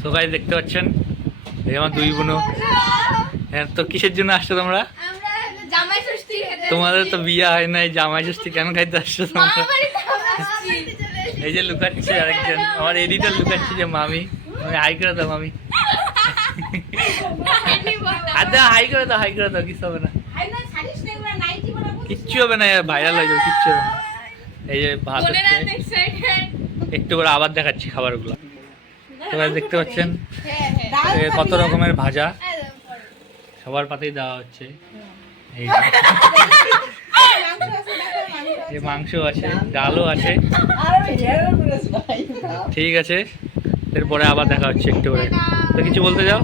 তো গাইস দেখতে পাচ্ছেন এই আমার দুই বোনও। তো কিসের জন্য আসছো তোমরা? তোমাদের তো বিয়ে হয় নাই, জামাই ষষ্ঠী কেন খাইতে আসছো তোমরা? এই যে লুকাচ্ছে আরেকজন, আমার এডিটর লুকাচ্ছে যে মামি। হাই করে দাও মামি। আচ্ছা হাই করে দাও, হাই করে দাও, কিছু হবে না, কিচ্ছু হবে না, ভাইরাল হয়ে যাবে, কিচ্ছু হবে না। এই যে ভাত হচ্ছে, একটু করে আবার দেখাচ্ছি খাবারগুলো। তোমরা দেখতে পাচ্ছেন কত রকমের ভাজা, সবার পাতেই দেওয়া হচ্ছে। এই যে মাংস আছে, ডালও আছে। ঠিক আছে, এরপরে আবার দেখা হচ্ছে একটু করে। তো কিছু বলতে যাও?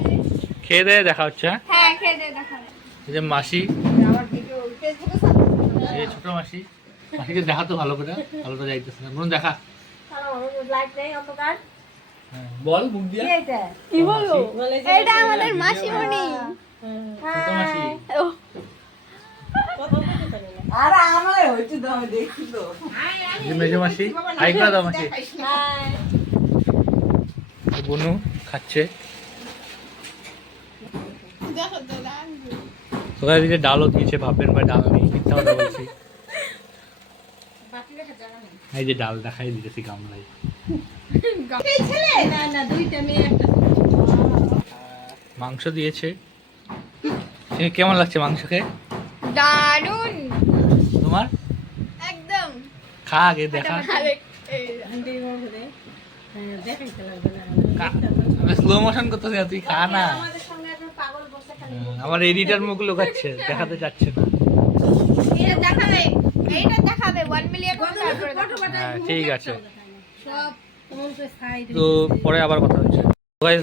খেয়ে দেয়ে দেখা হচ্ছে। হ্যাঁ, এই যে মাসি, এই ছোট মাসি, মাসিকে দেখা তো ভালো করে, ভালো করে যাইতেছে না, বলুন দেখা। বল মুখ দিয়া কি বলবো? এটা আমাদের মাসিমণি। ছোট মাসি। আরে আমারে হইছে দাও দেখি তো। যে মেজো মাসি, হাই করে দাও মাসি। বনু খাচ্ছে। তোরা এদিকে ডালও দিয়েছে, ভাবেন ভাই ডাল নেই, মিথ্যা কথা বলছি। এই যে ডাল দেখাই দিতেছি গামলায়। মাংস দিয়েছে। কেমন লাগছে মাংস খেয়ে? দারুন তোমার? একদম। খা আগে দেখা। স্লো মোশন করতেছে, তুই খা না। আমার এডিটর মুখ লুকাচ্ছে, দেখাতে চাচ্ছে না। এইটা দেখাবে 1 মিলিয়ন তারপরে। হ্যাঁ ঠিক আছে, তো পরে আবার কথা হচ্ছে।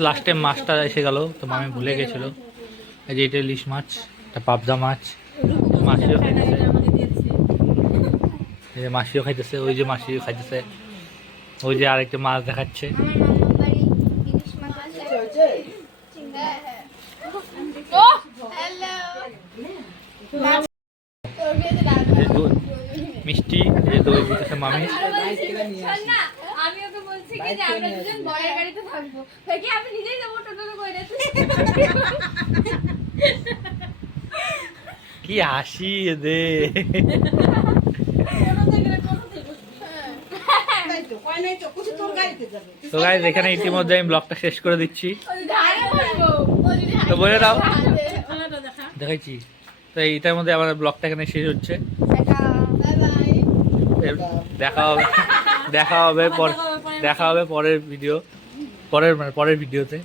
লাস্ট টাইম মাছটা এসে গেল, তো মামি ভুলে গেছিল। এই যে এটা ইলিশ মাছ, এটা পাবদা মাছ, মাছিও খাইতেছে। এই যে মাছিও খাইতেছে, ওই যে মাছিও খাইতেছে, ওই যে আরেকটা মাছ দেখাচ্ছে। মিষ্টি, এই যে দই দিতেছে মামি। আমি ওকে বলছি কি যে আমরা দুজন বরের গাড়িতে থাকবো, কি আমি নিজেই যাবো টোটো করে। কি হাসি দে। তো গাইস এখানে ইতিমধ্যে আমি ব্লগটা শেষ করে দিচ্ছি। তো বলে দাও, দেখাইছি। তো এইটার মধ্যে আমার ব্লগটা এখানে শেষ হচ্ছে। দেখা হবে পরের ভিডিও, পরের ভিডিওতে।